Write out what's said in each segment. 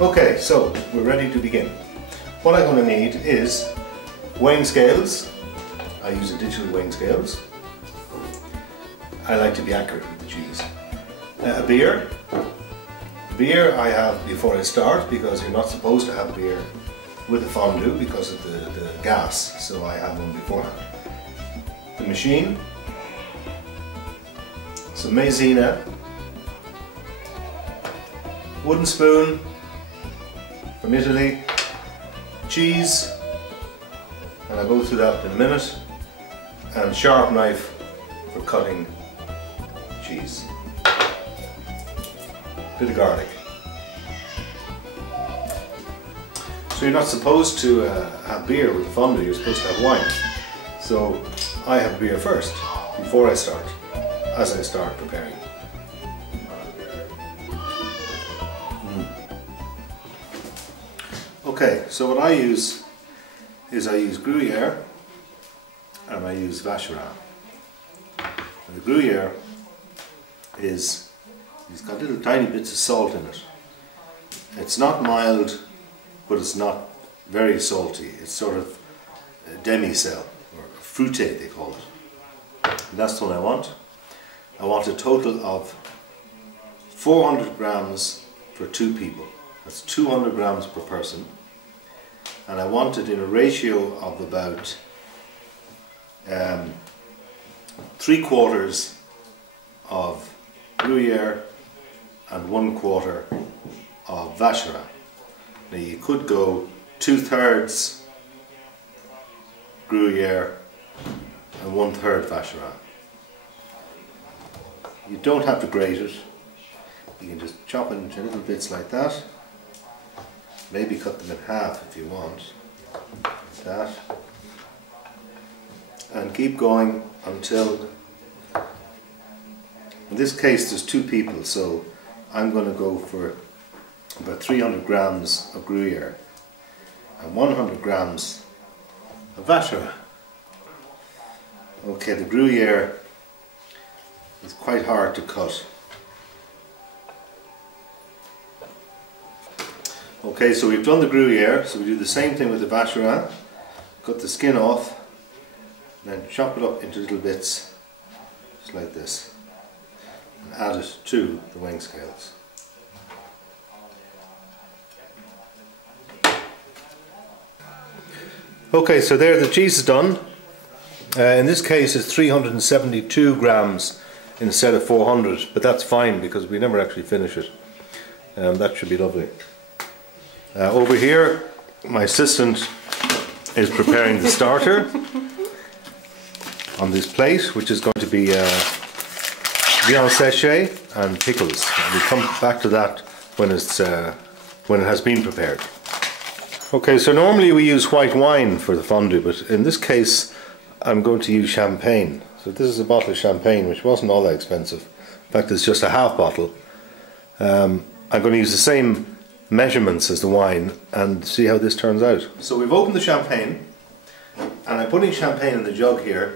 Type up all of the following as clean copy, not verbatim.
Okay, so we're ready to begin. What I'm going to need is weighing scales. I use a digital weighing scales. I like to be accurate with the cheese. A beer. Beer I have before I start, because you're not supposed to have beer with a fondue because of the gas, so I have one beforehand. The machine, some maizena, wooden spoon from Italy, cheese, and I'll go through that in a minute, and sharp knife for cutting cheese. Bit of garlic. So you're not supposed to have beer with the fondue, you're supposed to have wine. So I have beer first, before I start, as I start preparing. Okay, so what I use is I use Gruyere and I use Vacherin. And the Gruyere is, it's got little tiny bits of salt in it. It's not mild, but it's not very salty. It's sort of a demi-sel, or fruité they call it. And that's what I want. I want a total of 400 grams for 2 people. That's 200 grams per person. And I want it in a ratio of about 3/4 of Gruyere and 1/4 of Vacherin. Now you could go 2/3 Gruyere and 1/3 Vacherin. You don't have to grate it. You can just chop it into little bits like that. Maybe cut them in half if you want. Like that. And keep going until, in this case there's 2 people, so I'm going to go for about 300 grams of Gruyere and 100 grams of Vacherin. Okay, the Gruyere is quite hard to cut. Okay, so we've done the Gruyere, so we do the same thing with the Vacherin. Cut the skin off, and then chop it up into little bits, just like this, and add it to the weighing scales. Okay, so there the cheese is done. In this case it's 372 grams instead of 400, but that's fine because we never actually finish it. That should be lovely. Over here my assistant is preparing the starter on this plate, which is going to be viande séchée and pickles. And we'll come back to that when it has been prepared. Okay, so normally we use white wine for the fondue, but in this case I'm going to use champagne. So this is a bottle of champagne, which wasn't all that expensive. In fact, it's just a half bottle. I'm going to use the same measurements as the wine and see how this turns out. So we've opened the champagne, and I'm putting champagne in the jug here,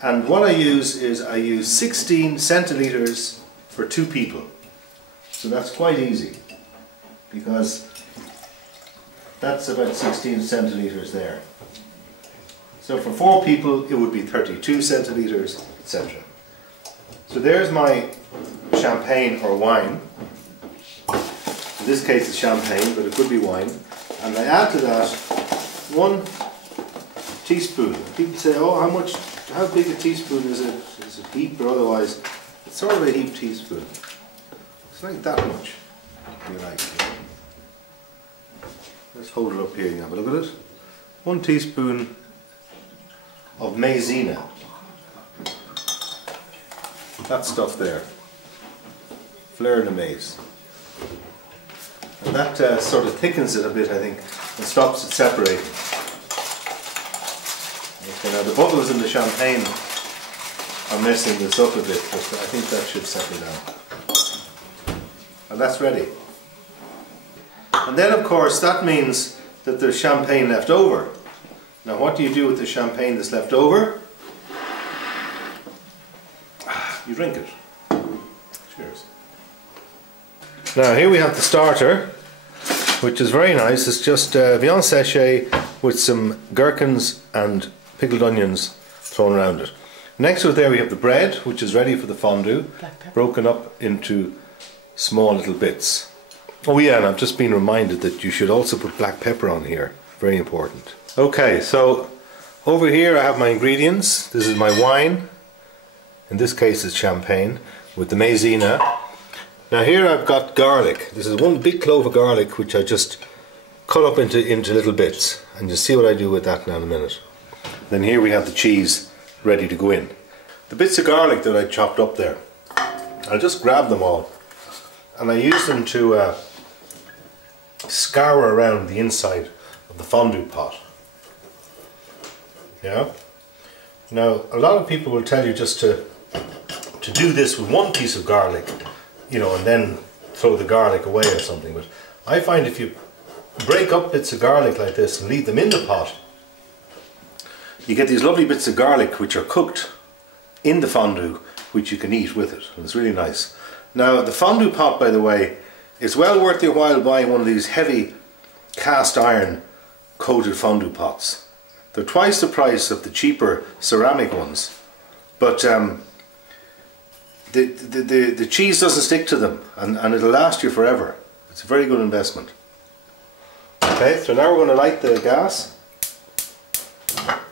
and what I use is I use 16 centiliters for 2 people. So that's quite easy, because that's about 16 centiliters there. So for 4 people it would be 32 centiliters, etc. So there's my champagne or wine. In this case it's champagne, but it could be wine. And I add to that 1 teaspoon. People say, oh, how big a teaspoon is it? Is it heap or otherwise? It's sort of a heaped teaspoon. It's like that much, if you like. Let's hold it up here and have a look at it. 1 teaspoon of maizena. That stuff there. Fleur de maize. And that sort of thickens it a bit, I think, and stops it separating. Okay, now the bubbles in the champagne are messing this up a bit, but I think that should settle down. And that's ready. And then of course that means that there's champagne left over. Now what do you do with the champagne that's left over? You drink it. Cheers. Now here we have the starter. which is very nice. It's just viande séché with some gherkins and pickled onions thrown around it. Next to it there we have the bread, which is ready for the fondue, broken up into small little bits. Oh yeah, and I've just been reminded that you should also put black pepper on here. Very important. Okay, so over here I have my ingredients. This is my wine. In this case it's champagne with the maizena. Now here I've got garlic. This is one big clove of garlic which I just cut up into little bits. And you'll see what I do with that now in a minute. Then here we have the cheese ready to go in. The bits of garlic that I chopped up there, I'll just grab them all and I use them to scour around the inside of the fondue pot. Yeah. Now a lot of people will tell you just to do this with one piece of garlic, you know, and then throw the garlic away or something. But I find if you break up bits of garlic like this and leave them in the pot, you get these lovely bits of garlic which are cooked in the fondue, which you can eat with it. And it's really nice. Now the fondue pot, by the way, is well worth your while buying one of these heavy cast iron coated fondue pots. They're twice the price of the cheaper ceramic ones, but the cheese doesn't stick to them, and it'll last you forever. It's a very good investment. Okay, so now we're going to light the gas.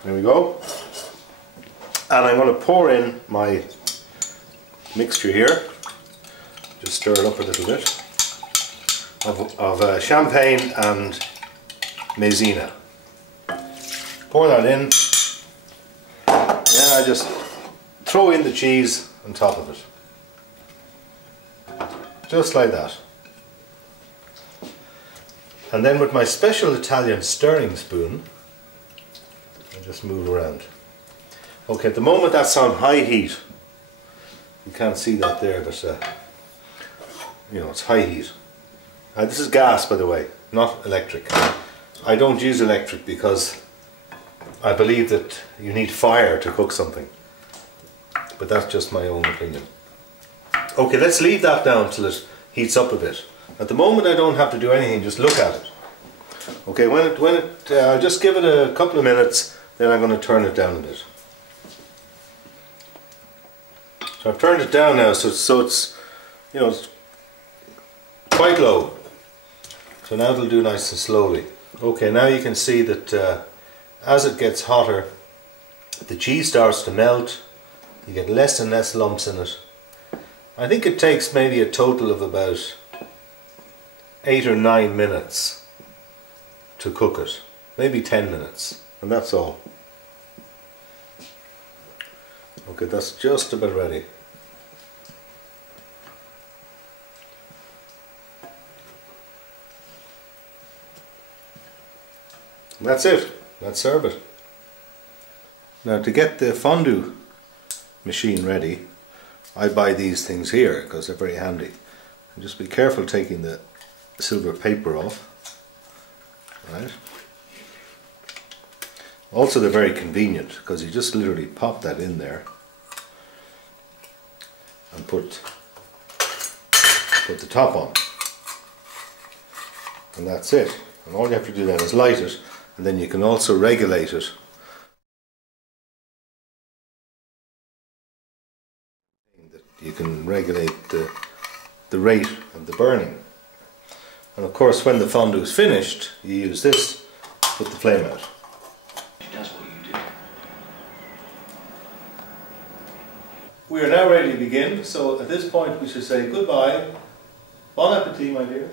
There we go. And I'm going to pour in my mixture here. Just stir it up a little bit of champagne and maizena. Pour that in. Then I just throw in the cheese on top of it. Just like that. And then with my special Italian stirring spoon, I just move around. Okay, at the moment that's on high heat. You can't see that there, but you know, it's high heat. This is gas, by the way, not electric. I don't use electric because I believe that you need fire to cook something. But that's just my own opinion. Okay, let's leave that down till it heats up a bit. At the moment I don't have to do anything, just look at it. Okay, I'll just give it a couple of minutes, then I'm going to turn it down a bit. So I've turned it down now, so it's, you know, it's quite low. So now it'll do nice and slowly. Okay, now you can see that as it gets hotter, the cheese starts to melt. You get less and less lumps in it. I think it takes maybe a total of about 8 or 9 minutes to cook it. Maybe 10 minutes, and that's all. Okay, that's just about ready. And that's it. Let's serve it. Now to get the fondue machine ready, I buy these things here because they're very handy. And just be careful taking the silver paper off. Right. Also they're very convenient because you just literally pop that in there and put the top on. And that's it. And all you have to do then is light it, and then you can also regulate it. You can regulate the rate of the burning. And of course when the fondue is finished, you use this to put the flame out. That's what you do. We are now ready to begin, so at this point we should say goodbye. Bon appetit, my dear.